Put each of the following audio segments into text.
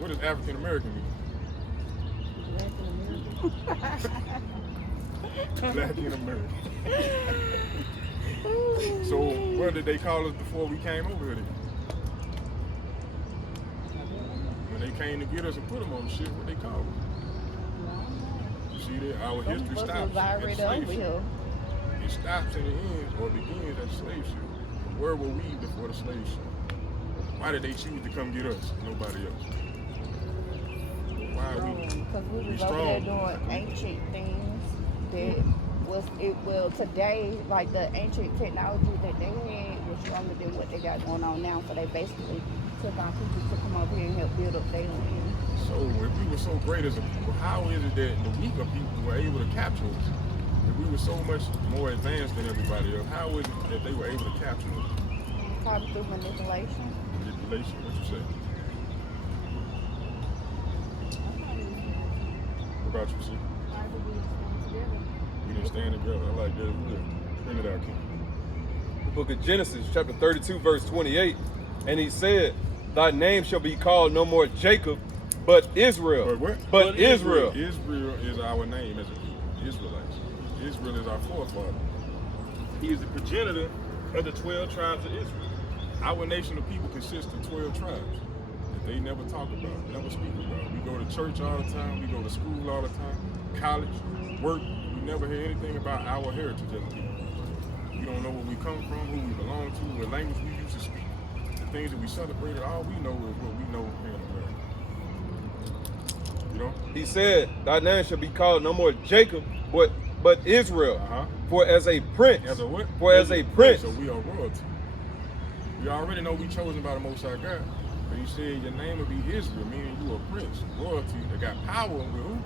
What does African American mean? Black in America. So what did they call us before we came over here then? When they came to get us and put them on the ship, what they called us? You see that? Our history stops at slave ship. It stops and it ends or begins at slave ship. Where were we before the slave ship? Why did they choose to come get us? Nobody else. Why are we? Because we was over there doing ancient things that was today, like the ancient technology that they had was stronger than what they got going on now. So they basically took our people to come over here and help build up their land. So if we were so great as a people, how is it that the weaker people were able to capture us? If we were so much more advanced than everybody else, how is it that they were able to capture us? Probably through manipulation. Manipulation, what you say? What about you, see? We didn't stand together. I like that. Good. Bring it out, King. The book of Genesis, chapter 32, verse 28. And he said, thy name shall be called no more Jacob, but Israel. But what? But Israel. Israel is our name as a people. Israelites. Israel is our forefather. He is the progenitor of the 12 tribes of Israel. Our nation of people consists of 12 tribes that they never talk about, never speak about. We go to church all the time. We go to school all the time. College, work. We never hear anything about our heritage as a people. We don't know where we come from, who we belong to, what language we used to speak. The things that we celebrated, all we know is what we know here in America. You know? He said, thy name shall be called no more Jacob, but Israel. For as a prince. As a what? For as a prince. So we are royalty. We already know we chosen by the Most High God. But he said your name will be Israel, meaning you are prince, royalty that got power with who?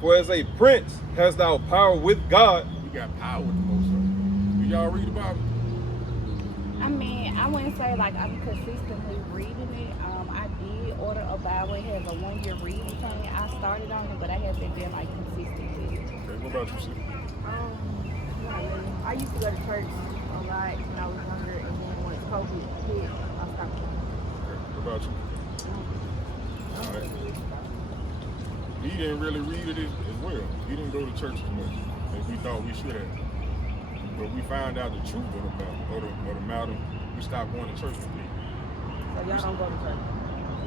For as a prince hast thou power with God. We got power with the Most High. Do y'all read the Bible? I mean, I wouldn't say like I'm consistently reading it. I did order a Bible. It has a 1-year reading thing. I started on it, but I haven't been like consistent with it. Okay, what about you, Sid? Not really. I used to go to church a lot when I was younger, and then once COVID hit, I stopped going. Okay, what about you? All right. We didn't really read it as well. We didn't go to church as much as we thought we should have. But we found out the truth of the matter. We stopped going to church with people. So y'all don't go to church?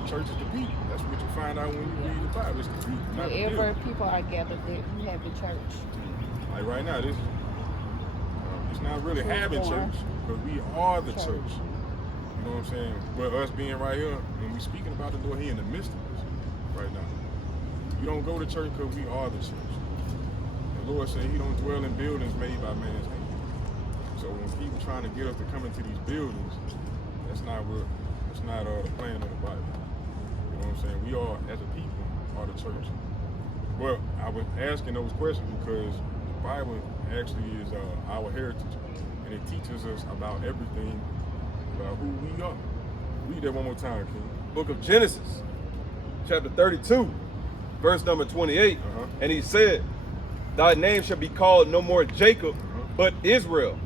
Church is the people. That's what you find out when you read the Bible. It's the people, not the Wherever building. people are gathered, that you have a church. Like right now, this it's not really having church, but we are the church. You know what I'm saying? But us being right here, when we speaking about the Lord, He in the midst of us right now. You don't go to church because we are the church. The Lord said He don't dwell in buildings made by man's hand. So when people trying to get us to come into these buildings, that's not the plan of the Bible. You know what I'm saying? We are, as a people, are the church. Well, I was asking those questions because the Bible actually is our heritage, and it teaches us about everything, about who we are. Read that one more time, King. Book of Genesis, chapter 32, verse number 28. And he said, thy name shall be called no more Jacob, but Israel.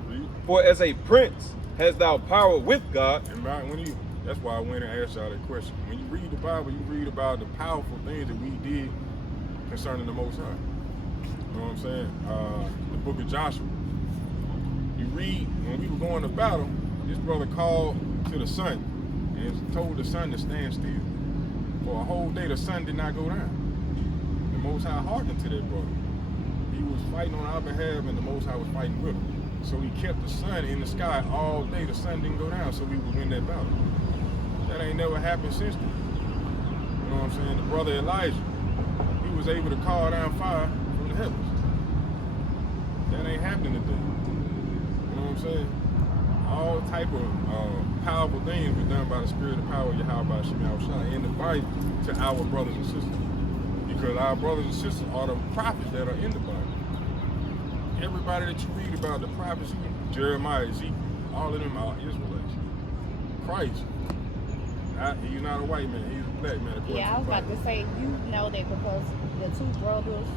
For as a prince hast thou power with God. And that's why I went and asked y'all that question. When you read the Bible, you read about the powerful things that we did concerning the Most High. You know what I'm saying? The book of Joshua. You read, when we were going to battle, this brother called to the sun and told the sun to stand still. For a whole day, the sun did not go down. The Most High hearkened to that brother. He was fighting on our behalf, and the Most High was fighting with him. So he kept the sun in the sky all day. The sun didn't go down, so we would win that battle. That ain't never happened since then. You know what I'm saying? The brother Elijah, he was able to call down fire from the heavens. That ain't happening today. You know what I'm saying? All type of powerful things were done by the spirit of power of Yahweh Shai in the Bible to our brothers and sisters. Because our brothers and sisters are the prophets that are in the Bible. Everybody that you read about, the prophets, Jeremiah, Ezekiel, all of them are Israelites. Christ, he's not a white man, he's a black man. Yeah, I was about to say, you know that because the two brothers,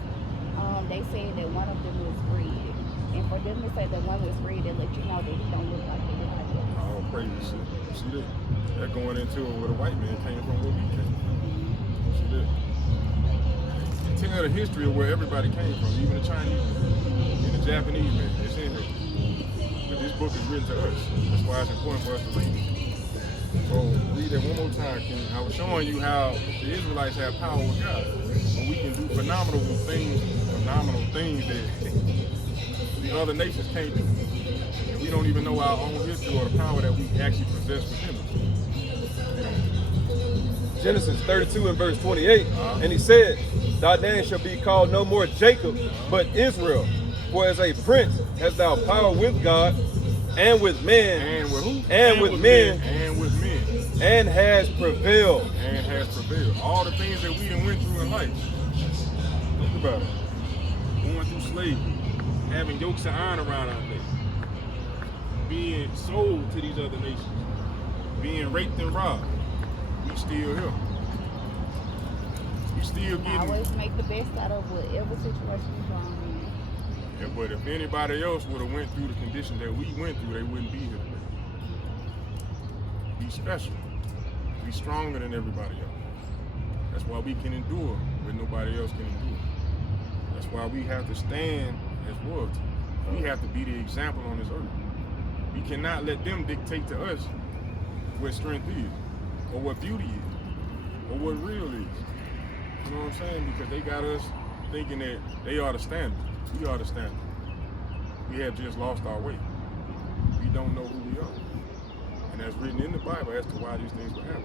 they said that one of them was red. And for them to say that one was red, they let you know that he don't look like anybody else. All praise. See that? They're going into it where the white man came from, where we came from. of the history of where everybody came from, even the Chinese and the Japanese man. It's in here. But this book is written to us. That's why it's important for us to read it. So read that one more time, King. I was showing you how the Israelites have power with God. And we can do phenomenal things that the other nations can't do. And we don't even know our own history or the power that we actually possess within us. Genesis 32 and verse 28. And he said, thy name shall be called no more Jacob, but Israel. For as a prince hast thou power with God and with men. And with who? And with men. And with men. And has prevailed. And has prevailed. All the things that we done went through in life. Think about it. Going through slavery. Having yokes of iron around our neck. Being sold to these other nations. Being raped and robbed. We still here. We still getting. Always make the best out of whatever situation you're going in. Yeah, but if anybody else would have went through the condition that we went through, they wouldn't be here today. Be special. Be stronger than everybody else. That's why we can endure when nobody else can endure. That's why we have to stand as royalty. We have to be the example on this earth. We cannot let them dictate to us what strength is, or what beauty is, or what real is. You know what I'm saying? Because they got us thinking that they are the standard. We are the standard. We have just lost our way. We don't know who we are. And that's written in the Bible as to why these things will happen.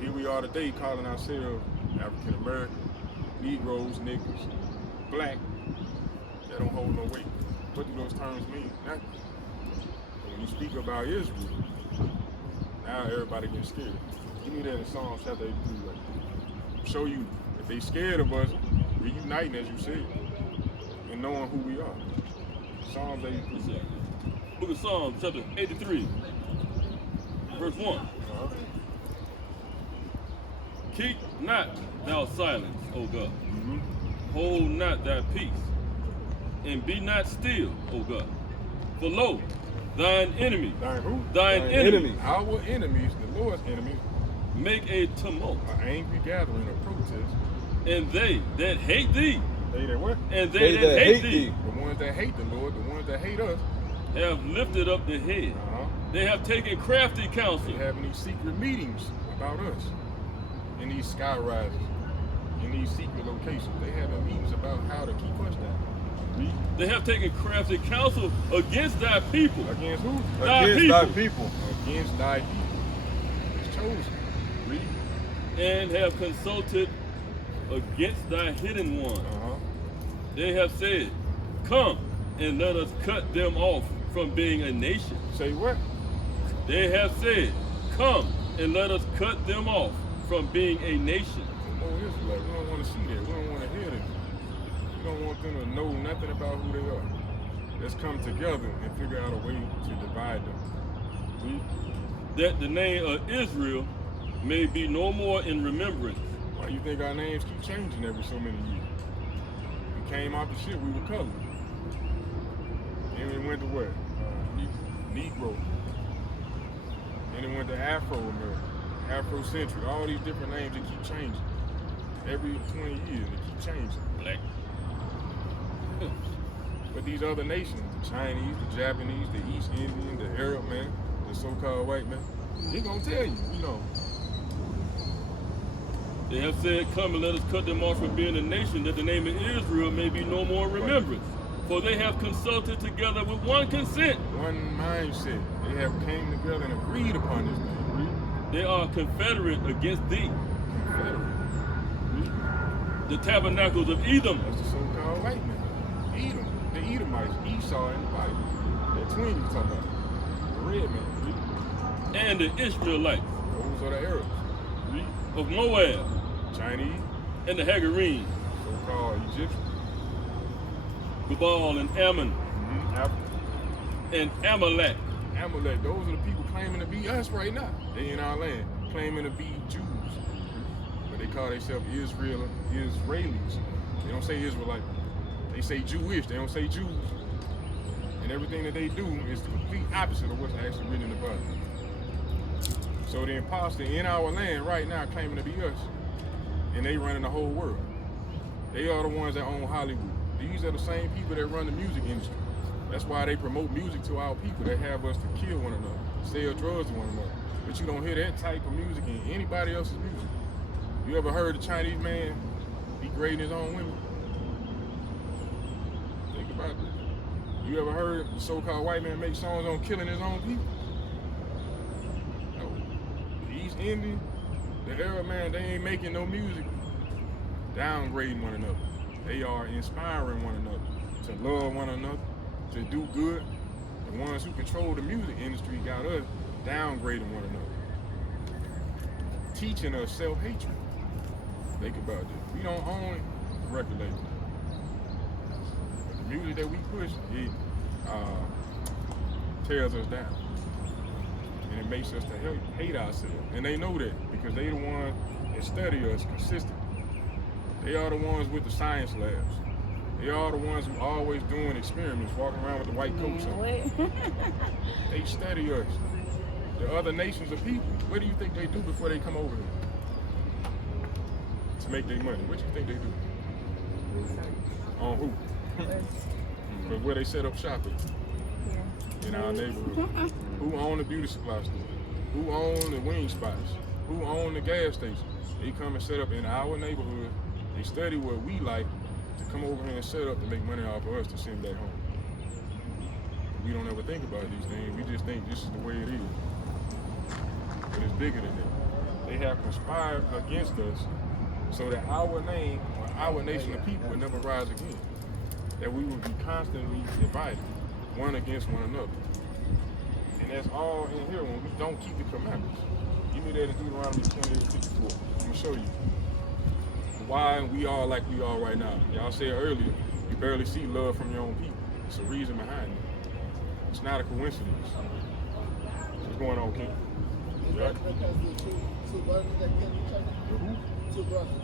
Here we are today calling ourselves African American, Negroes, niggas, black. That don't hold no weight. What do those terms mean? Nothing. But when you speak about Israel, now everybody gets scared. Give me that in Psalms chapter 83 right there. Show you if they scared of us, reuniting as you said, and knowing who we are. Psalms 83. Book of Psalms, chapter 83, verse 1. Keep not thou silence, O God. Hold not thy peace, and be not still, O God. For lo, thine enemy, Thine who? thine enemy, Our enemies, the Lord's enemies, make a tumult, an angry gathering of protest. and they that hate thee, They that what? and they that hate thee, The ones that hate the Lord, the ones that hate us, have lifted up the head. They have taken crafty counsel. they having these secret meetings about us in these sky rises, in these secret locations. They having meetings about how to keep us down. Read. They have taken crafty counsel against thy people. Against who? Thy Against people. thy people. Against thy people. It's chosen. Read. And have consulted against thy hidden one. They have said, come and let us cut them off from being a nation. Say what? They have said, come and let us cut them off from being a nation. Oh, Israelite. We don't want to see that. We don't want to hear that. We don't want them to know nothing about who they are. Let's come together and figure out a way to divide them. Read. That the name of Israel may be no more in remembrance. Why you think our names keep changing every so many years? We came out the ship, we were colored. Then we went to what? Negro. Then it went to Afro-American, Afrocentric, all these different names that keep changing. Every 20 years, they keep changing. Black. But these other nations, the Chinese, the Japanese, the East Indian, the Arab man, the so-called white man, he gonna tell you, you know. They have said, come and let us cut them off from being a nation, that the name of Israel may be no more in remembrance. For they have consulted together with one consent. One mindset. They have came together and agreed upon this thing. They are confederate against thee. Confederate. The tabernacles of Edom. That's the so-called white man. Edom. The Edomites. Esau in the Bible. That twin you talking about. The red man. And the Israelites Those are the Arabs. of Moab. Chinese. And the Hagarenes. So-called Egyptians. Gebal and Ammon. Africa. And Amalek. Amalek. Those are the people claiming to be us right now. They in our land. Claiming to be Jews. But they call themselves Israelis. They don't say Israelite. They say Jewish. They don't say Jews. And everything that they do is the complete opposite of what's actually written in the Bible. So the imposter in our land right now claiming to be us, and they running the whole world. They are the ones that own Hollywood. These are the same people that run the music industry. That's why they promote music to our people. They have us to kill one another, sell drugs to one another. But you don't hear that type of music in anybody else's music. You ever heard a Chinese man degrading his own women? Think about that. You ever heard the so-called white man make songs on killing his own people? No. The East Indian, the Arab man, they ain't making no music downgrading one another. They are inspiring one another to love one another, to do good. The ones who control the music industry got us downgrading one another, teaching us self-hatred. Think about this. We don't own it, regulate it. The music that we push, it tears us down. And it makes us to hate ourselves. And they know that because they the ones that study us consistently. They are the ones with the science labs. They are the ones who always doing experiments, walking around with the white coats on. They study us. The other nations of people, what do you think they do before they come over here? To make their money. What do you think they do? On who? But where they set up shop at? In our neighborhood. Who own the beauty supply store? Who own the wing spots? Who own the gas stations? They come and set up in our neighborhood. They study what we like to come over here and set up to make money off of us to send back home. We don't ever think about these things. We just think this is the way it is. But it's bigger than that. They have conspired against us so that our name or our nation of people would never rise again. That we would be constantly divided, one against one another. And that's all in here when we don't keep the commandments. Give me that in Deuteronomy 28:54. I'm gonna show you why we are like we are right now. Y'all said earlier, you barely see love from your own people. It's a reason behind it. It's not a coincidence. What's going on, King? Right? Two brothers that kill each other? Who? Two brothers.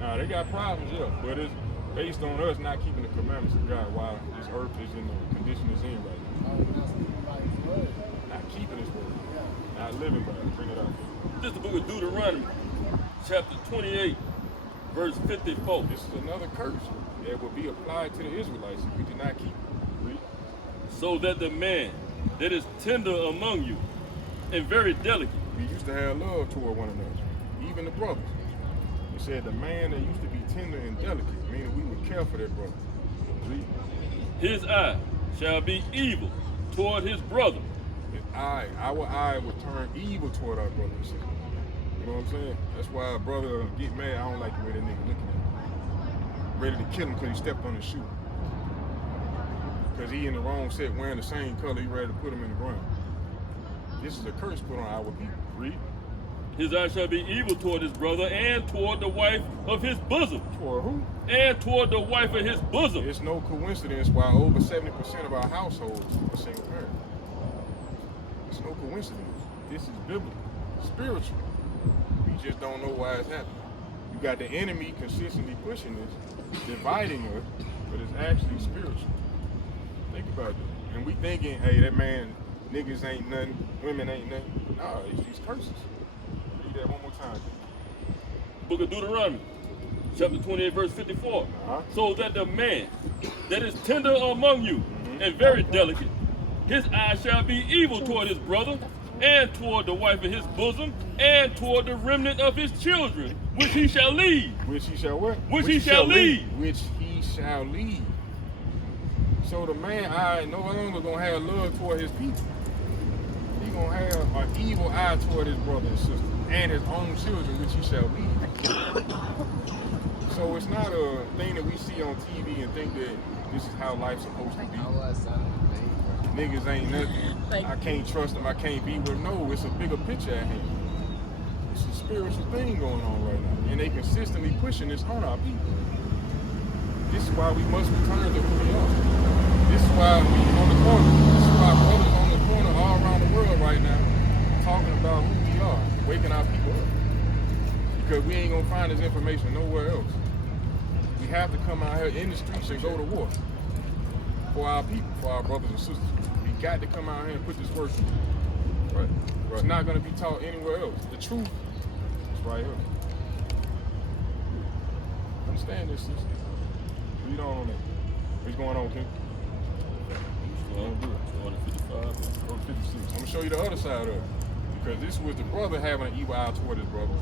Nah, they got problems, yeah, but it's based on us not keeping the commandments of God while this earth is in the condition it's in right now. Oh, not speaking by his word. Not keeping his word. Yeah. Not living by it. Bring it out. This is the book of Deuteronomy, chapter 28, verse 54. This is another curse that will be applied to the Israelites if we do not keep it. Read. So that the man that is tender among you and very delicate. We used to have love toward one another, even the brothers. He said the man that used to be tender and delicate, meaning we would care for that brother. Read. His eye shall be evil toward his brother. Our eye will turn evil toward our brother and sister. You know what I'm saying? That's why a brother get mad. I don't like the way that nigga looking at him. Ready to kill him because he stepped on his shoe. Because he in the wrong set wearing the same color, he ready to put him in the ground. This is a curse put on our people. Read. His eye shall be evil toward his brother and toward the wife of his bosom. Toward who? And toward the wife of his bosom. It's no coincidence why over 70% of our households are single parents. It's no coincidence. This is biblical, spiritual. We just don't know why it's happening. You got the enemy consistently pushing this, dividing us, but it's actually spiritual. Think about it. And we thinking, hey, that man, niggas ain't nothing, women ain't nothing. No, it's these curses. Read that one more time. Book of Deuteronomy, chapter 28, verse 54. So that the man that is tender among you and very delicate, his eye shall be evil toward his brother, and toward the wife of his bosom, and toward the remnant of his children, which he shall lead. Which he shall what? Which he shall lead. Which he shall lead. So the man eye no longer gonna have love toward his people. He gonna have an evil eye toward his brother and sister, and his own children, which he shall lead. So it's not a thing that we see on TV and think that this is how life's supposed to be. Niggas ain't nothing. I can't trust them. I can't be with them. No, it's a bigger picture at hand. It's a spiritual thing going on right now. And they consistently pushing this on our people. This is why we must return to who we are. This is why we on the corner. This is why brothers on the corner all around the world right now talking about who we are, waking our people up. Because we ain't gonna find this information nowhere else. We have to come out here in the streets and go to war for our people, for our brothers and sisters. We got to come out here and put this work in. Right? It's not going to be taught anywhere else. The truth is right here. understand this, sister. Read on that. What's going on, King? Going to 55. Go to 56. I'm gonna show you the other side of it. Because this was the brother having an evil eye toward his brother.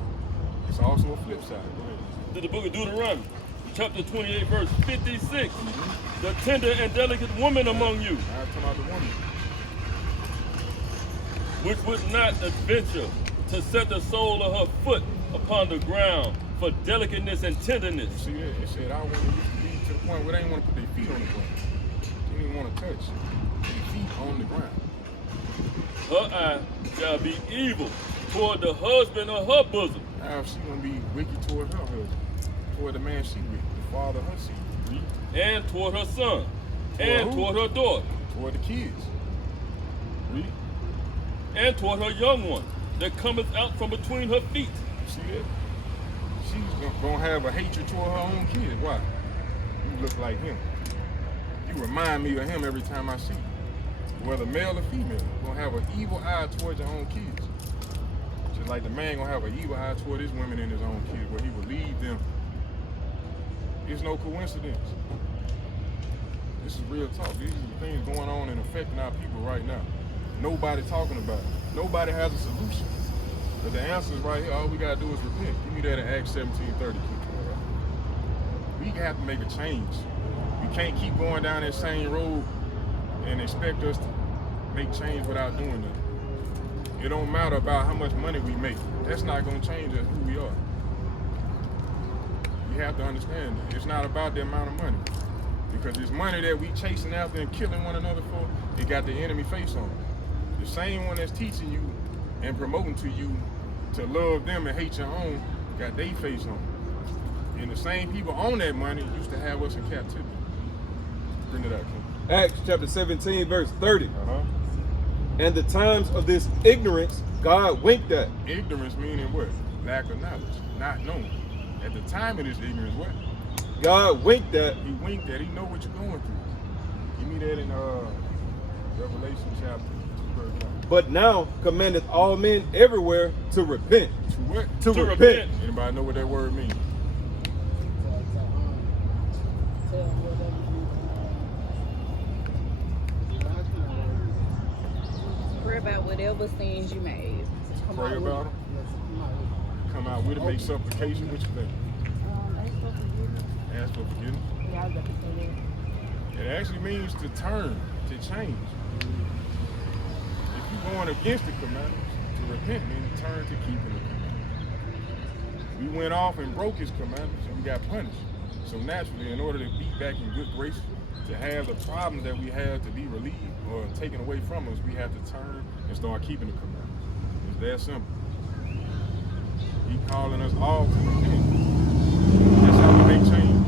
It's also a flip side. Go ahead. To the book of Deuteronomy, chapter 28, verse 56. The tender and delicate woman among you, I'm talking about the woman. which would not adventure to set the sole of her foot upon the ground for delicateness and tenderness. See that? It said our women used to be to the point where they didn't want to put their feet on the ground. They didn't want to touch their feet on the ground. Her eye shall be evil toward the husband of her bosom, Now she gonna be wicked toward her husband, toward the man she with, the father of her seed. Read. and toward her son, and who? toward her daughter, Toward the kids. Read. and toward her young one that cometh out from between her feet. See that? She's gonna have a hatred toward her own kids. Why? You look like him. You remind me of him every time I see you. Whether male or female, you're gonna have an evil eye toward your own kids. Just like the man gonna have an evil eye toward his women and his own kids, where he will leave them. It's no coincidence. This is real talk. These are the things going on and affecting our people right now. Nobody talking about it. Nobody has a solution. But the answer is right here. All we gotta do is repent. Give me that in Acts 17:30. We have to make a change. We can't keep going down that same road and expect us to make change without doing that. It don't matter about how much money we make. That's not gonna change us who we are. We have to understand that. It's not about the amount of money. Because this money that we chasing after and killing one another for, it got the enemy face on it. The same one that's teaching you and promoting to you to love them and hate your own, got their face on it. And the same people on that money used to have us in captivity. Bring it out, King. Acts chapter 17, verse 30. Uh-huh. And the times of this ignorance God winked at. Ignorance meaning what? Lack of knowledge, not knowing. At the time of this ignorance, what? God winked at. He winked at. He know what you're going through. Give me that in Revelation chapter 2, verse 1. But now commandeth all men everywhere to repent. To what? To To repent. Anybody know what that word means? Tell them whatever you Pray about whatever sins you made. Pray about them. Come out with it. Make supplication. What you think? Ask for forgiveness. Ask for forgiveness. Yeah, I was about to say that. It actually means to turn, to change. If you're going against the commandments, to repent means to turn to keeping the commandments. We went off and broke his commandments and we got punished. So naturally, in order to be back in good grace, to have the problems that we have to be relieved or taken away from us, we have to turn and start keeping the commandments. It's that simple. He calling us all to repent. That's how we make change.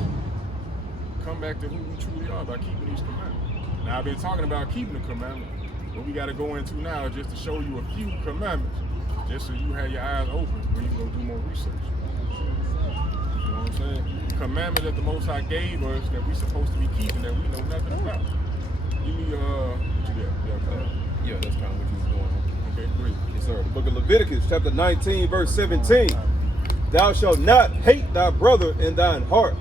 Come back to who we truly are by keeping these commandments. Now, I've been talking about keeping the commandments. What we got to go into now is just to show you a few commandments, just so you have your eyes open when you go do more research. You know what I'm saying? Commandments that the Most High gave us that we're supposed to be keeping that we know nothing about. Give me, what you got? Yeah, that's kind of what you was doing. Okay, great. Yes, sir. The book of Leviticus, chapter 19, verse 17. Thou shalt not hate thy brother in thine heart.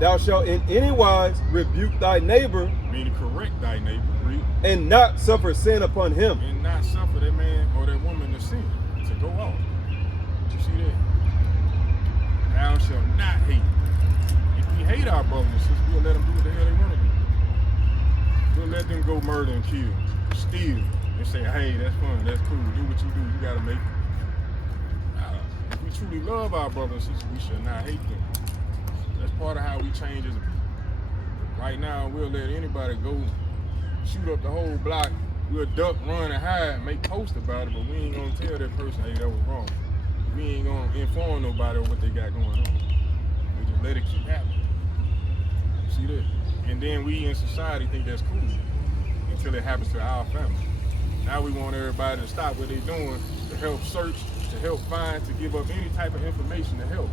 Thou shalt in any wise rebuke thy neighbor. Meaning correct thy neighbor, read. And not suffer sin upon him. And not suffer that man or that woman to sin, to go off. You see that? Thou shalt not hate. If we hate our brothers and sisters, we'll let them do what the hell they want to do. We'll let them go murder and kill, steal, and say, hey, that's fun, that's cool, do what you do, you gotta make it. If we truly love our brothers and sisters, we should not hate them. That's part of how we change as a people. Right now, we'll let anybody go shoot up the whole block. We'll duck, run, and hide, make posts about it, but we ain't gonna tell that person, hey, that was wrong. We ain't gonna inform nobody of what they got going on. We just let it keep happening. See that? And then we in society think that's cool until it happens to our family. Now we want everybody to stop what they're doing, to help search, to help find, to give up any type of information to help.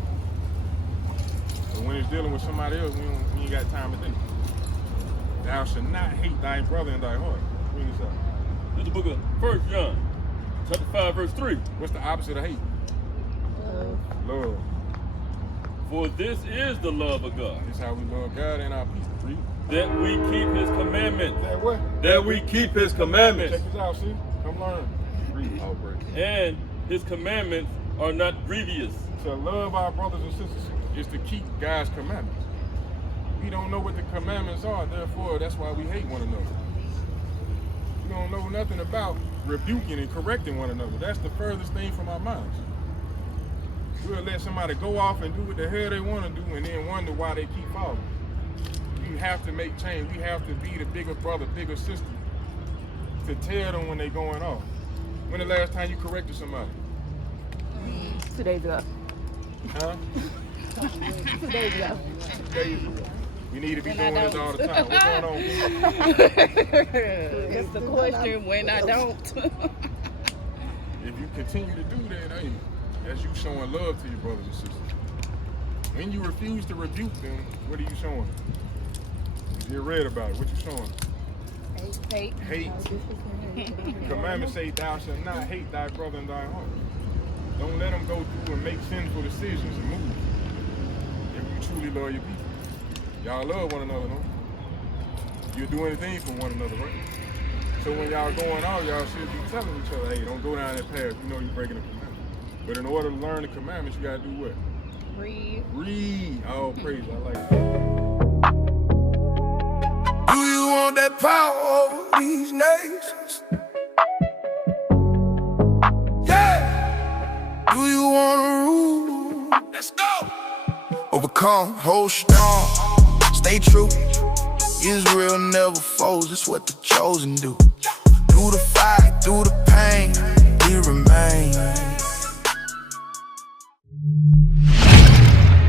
But when it's dealing with somebody else, we ain't got time to think. Thou shalt not hate thy brother in thy heart. Bring this up. This is the book of 1 John, chapter 5, verse 3. What's the opposite of hate? Love. For this is the love of God, This is how we love God and our people. Read. that we keep his commandments. That what? That we keep his commandments. Check this out, see? Come learn. Read. Oh, break. And his commandments are not grievous. To love our brothers and sisters is to keep God's commandments. We don't know what the commandments are, therefore that's why we hate one another. We don't know nothing about rebuking and correcting one another. That's the furthest thing from our minds. We'll let somebody go off and do what the hell they want to do and then wonder why they keep falling. We have to make change. We have to be the bigger brother, bigger sister to tell them when they're going off. When the last time you corrected somebody? 2 days ago. Huh? 2 days ago. We need to be When doing I this all the don't. time. What's going on? That's the question when I don't. If you continue to do that, hey, that's you showing love to your brothers and sisters. When you refuse to rebuke them, what are you showing? You read about it. What you showing? Hate. Hate. The commandments say thou shalt not hate thy brother in thy heart. Don't let them go through and make sinful decisions and moves. If you truly love your people. Y'all love one another, no? You do anything for one another, right? So when y'all going out, y'all should be telling each other, hey, don't go down that path. You know you're breaking the commandments. But in order to learn the commandments, you gotta do what? Read. Read. Oh, praise. I like that. Do you want that power over these nations? Yeah. Do you want to rule? Let's go. Overcome, hold strong, stay true. Israel never folds, that's what the chosen do. Through the fight, through the pain, we remain.